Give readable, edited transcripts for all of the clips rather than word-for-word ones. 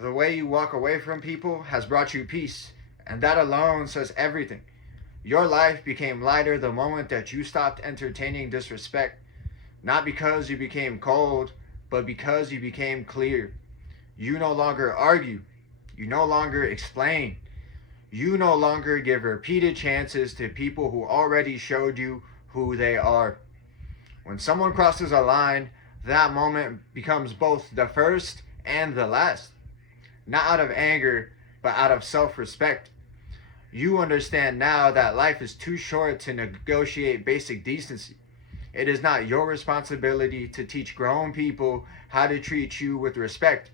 The way you walk away from people has brought you peace, and that alone says everything. Your life became lighter the moment that you stopped entertaining disrespect, not because you became cold, but because you became clear. You no longer argue. You no longer explain. You no longer give repeated chances to people who already showed you who they are. When someone crosses a line, that moment becomes both the first and the last. Not out of anger, but out of self-respect. You understand now that life is too short to negotiate basic decency. It is not your responsibility to teach grown people how to treat you with respect.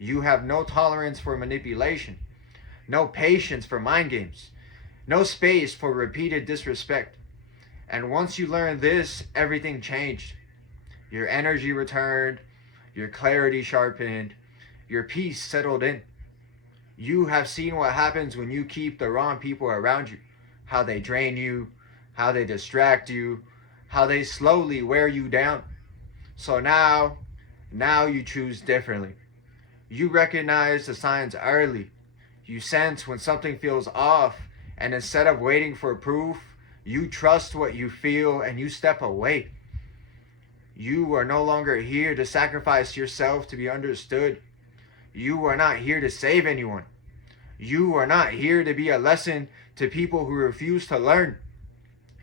You have no tolerance for manipulation, no patience for mind games, no space for repeated disrespect. And once you learn this, everything changed. Your energy returned, your clarity sharpened, your peace settled in. You have seen what happens when you keep the wrong people around you, how they drain you, how they distract you, how they slowly wear you down. So now you choose differently. You recognize the signs early. You sense when something feels off, and instead of waiting for proof, you trust what you feel and you step away. You are no longer here to sacrifice yourself to be understood. You are not here to save anyone. You are not here to be a lesson to people who refuse to learn.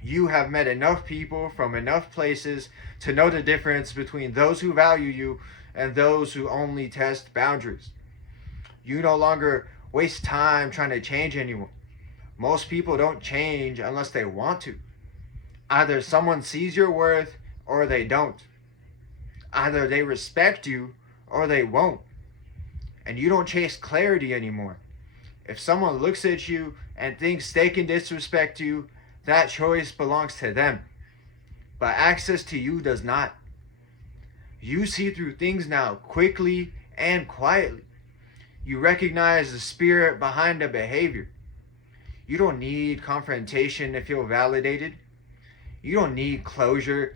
You have met enough people from enough places to know the difference between those who value you and those who only test boundaries. You no longer waste time trying to change anyone. Most people don't change unless they want to. Either someone sees your worth or they don't. Either they respect you or they won't. And you don't chase clarity anymore. If someone looks at you and thinks they can disrespect you, that choice belongs to them. But access to you does not. You see through things now quickly and quietly. You recognize the spirit behind the behavior. You don't need confrontation to feel validated. You don't need closure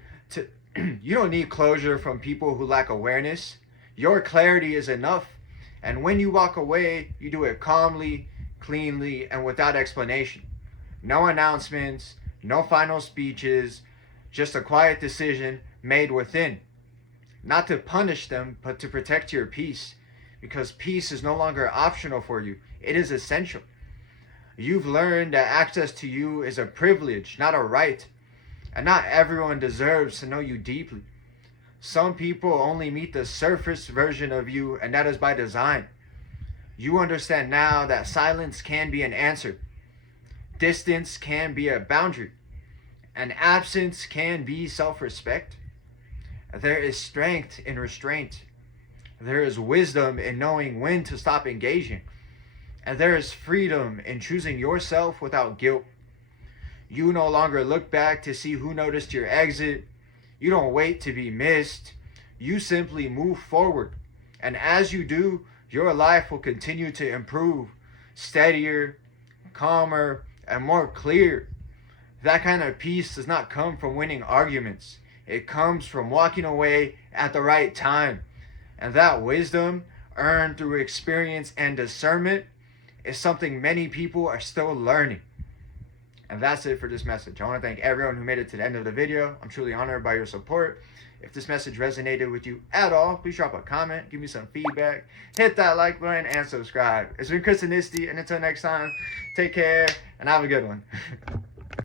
from people who lack awareness. Your clarity is enough. And when you walk away, you do it calmly, cleanly, and without explanation. No announcements, no final speeches, just a quiet decision made within. Not to punish them, but to protect your peace. Because peace is no longer optional for you. It is essential. You've learned that access to you is a privilege, not a right. And not everyone deserves to know you deeply. Some people only meet the surface version of you, and that is by design. You understand now that silence can be an answer. Distance can be a boundary. And absence can be self-respect. There is strength in restraint. There is wisdom in knowing when to stop engaging. And there is freedom in choosing yourself without guilt. You no longer look back to see who noticed your exit. You don't wait to be missed. You simply move forward. And as you do, your life will continue to improve, steadier, calmer, and more clear. That kind of peace does not come from winning arguments. It comes from walking away at the right time. And that wisdom, earned through experience and discernment, is something many people are still learning. And that's it for this message. I want to thank everyone who made it to the end of the video. I'm truly honored by your support. If this message resonated with you at all, please drop a comment, give me some feedback, hit that like button, and subscribe. It's been Chris and Nisty, and until next time, take care, and have a good one.